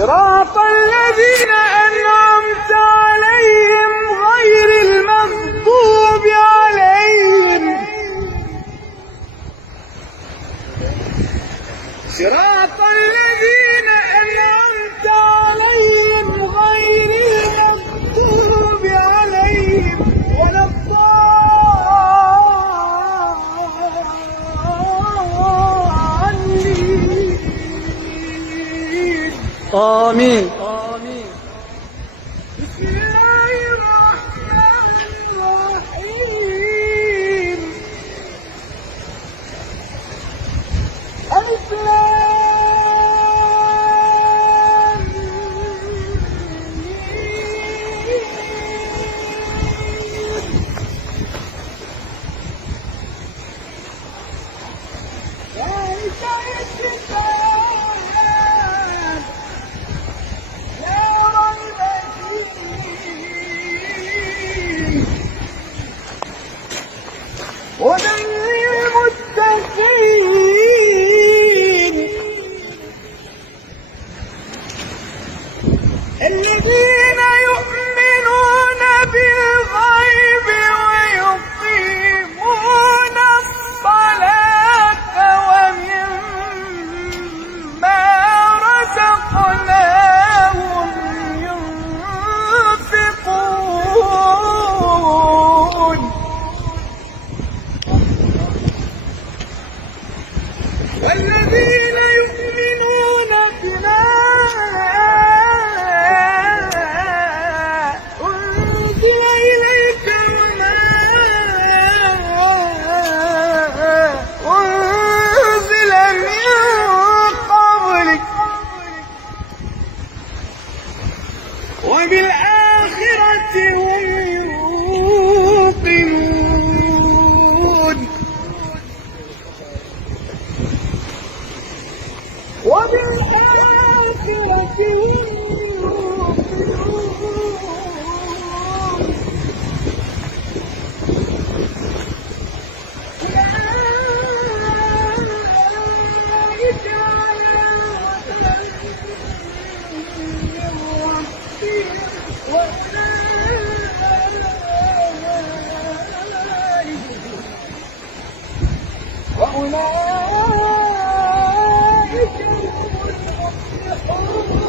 صراط الذين أنعمت عليهم غير المغضوب عليهم صراط الذين أنعمت عليهم غير المغضوب عليهم ولا الضالين آمين. بسم الله الرحمن الرحيم. ألف لام ذلك الكتاب لا ريب فيه هدى للمتقين الذين يؤمنون بالغيب ويقيمون الصلاة ومما رزقناهم ينفقون والذين يؤمنون بما أنزل إليك وما أنزل من قبلك وبالآخرة هم يوقنون وبالآخرة هم يوقنون أولئك على هدى من ربهم وأولئك هم المفلحون